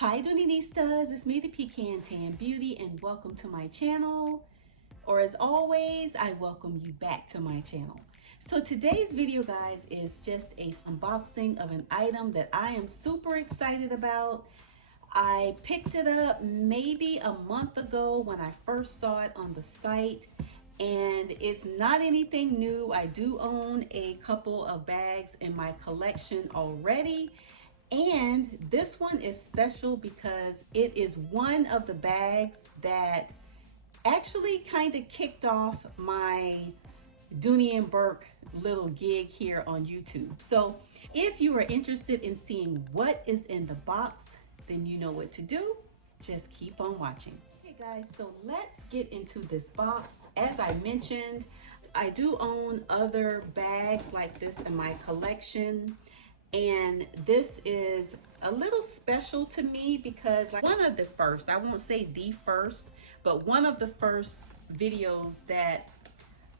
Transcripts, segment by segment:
Hi Doonistas, it's me the Pecan Tan Beauty and welcome to my channel. Or as always, I welcome you back to my channel. So today's video guys is just a unboxing of an item that I am super excited about. I picked it up maybe a month ago when I first saw it on the site, and it's not anything new. I do own a couple of bags in my collection already. And this one is special because it is one of the bags that actually kind of kicked off my Dooney Bourke little gig here on YouTube. So if you are interested in seeing what is in the box, then you know what to do. Just keep on watching. Okay guys, so let's get into this box. As I mentioned, I do own other bags like this in my collection. And this is a little special to me because like one of the first, I won't say the first, but one of the first videos that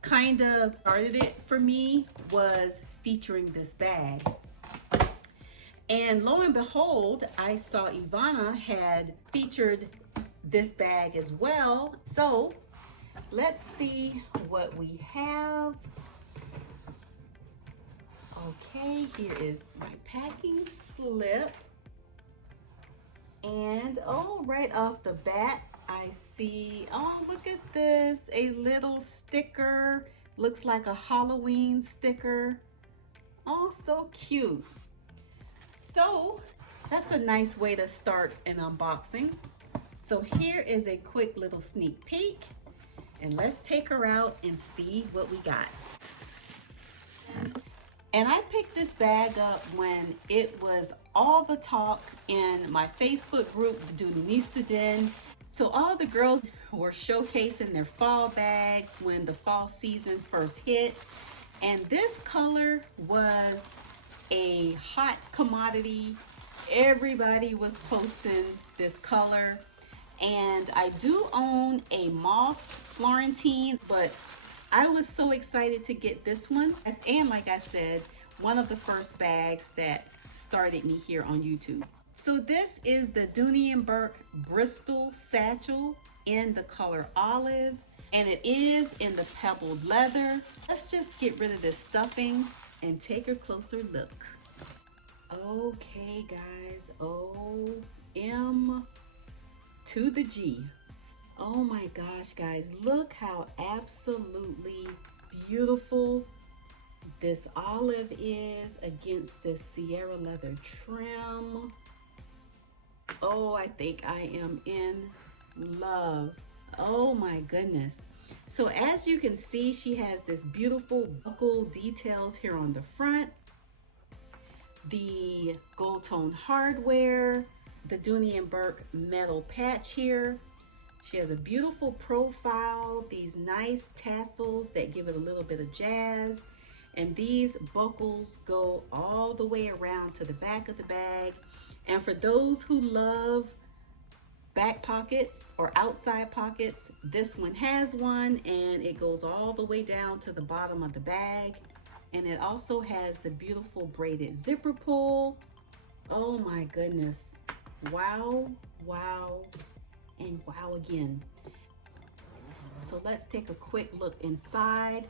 kind of started it for me was featuring this bag. And lo and behold, I saw Ivana had featured this bag as well. So let's see what we have. Okay, here is my packing slip. And oh, right off the bat, I see, oh, look at this, a little sticker. Looks like a Halloween sticker. Oh, so cute. So that's a nice way to start an unboxing. So here is a quick little sneak peek. And let's take her out and see what we got. And I picked this bag up when it was all the talk in my Facebook group, Dooney Den. So all the girls were showcasing their fall bags when the fall season first hit. And this color was a hot commodity. Everybody was posting this color. And I do own a moss Florentine, but I was so excited to get this one. And like I said, one of the first bags that started me here on YouTube. So this is the Dooney Bourke Bristol satchel in the color olive, and it is in the pebbled leather. Let's just get rid of this stuffing and take a closer look. Okay guys, O-M to the G. Oh my gosh, guys, look how absolutely beautiful this olive is against this Sierra leather trim. Oh, I think I am in love. Oh my goodness. So as you can see, she has this beautiful buckle details here on the front, the gold tone hardware, the Dooney Bourke metal patch here. She has a beautiful profile, these nice tassels that give it a little bit of jazz, and these buckles go all the way around to the back of the bag. And for those who love back pockets or outside pockets, this one has one, and it goes all the way down to the bottom of the bag. And it also has the beautiful braided zipper pull. Oh my goodness. Wow, wow, and wow again. So let's take a quick look inside,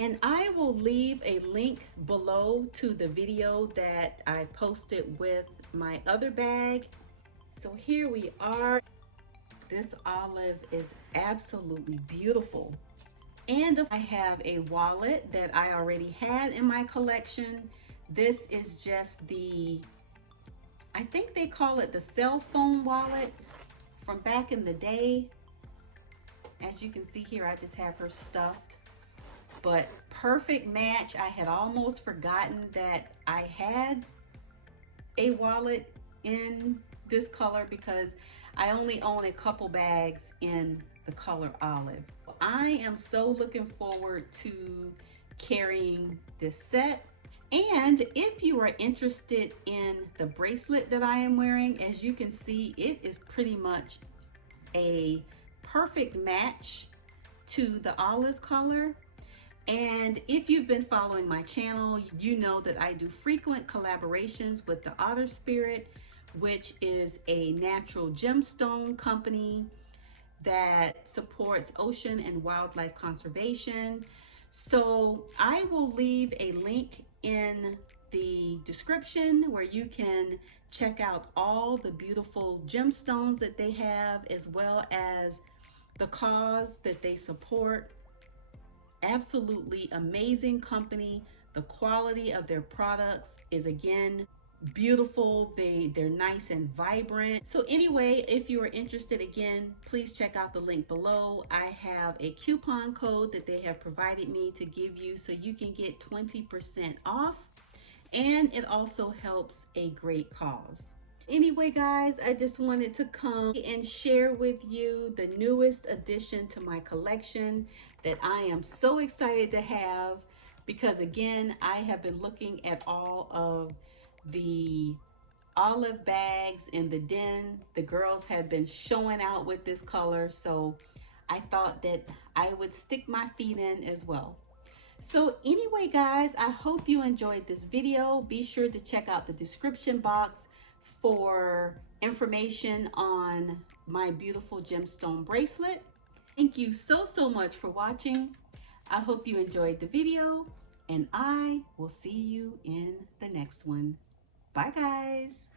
and I will leave a link below to the video that I posted with my other bag. So here we are. This olive is absolutely beautiful. And I have a wallet that I already had in my collection. This is just the, I think they call it the cell phone wallet from back in the day. As you can see here, I just have her stuffed, but perfect match. I had almost forgotten that I had a wallet in this color because I only own a couple bags in the color olive. I am so looking forward to carrying this set. And if you are interested in the bracelet that I am wearing, as you can see, it is pretty much a perfect match to the olive color. And if you've been following my channel, you know that I do frequent collaborations with the OtterSpirit, which is a natural gemstone company that supports ocean and wildlife conservation. So I will leave a link in the description where you can check out all the beautiful gemstones that they have, as well as the cause that they support. Absolutely amazing company. The quality of their products is, again, beautiful. They're nice and vibrant. So anyway, if you are interested, again, please check out the link below. I have a coupon code that they have provided me to give you so you can get 20% off, and it also helps a great cause. Anyway, guys, I just wanted to come and share with you the newest addition to my collection that I am so excited to have, because again, I have been looking at all of the olive bags in the den. The girls have been showing out with this color, so I thought that I would stick my feet in as well. So anyway, guys, I hope you enjoyed this video. Be sure to check out the description box for information on my beautiful gemstone bracelet. Thank you so much for watching. I hope you enjoyed the video, and I will see you in the next one. Bye, guys.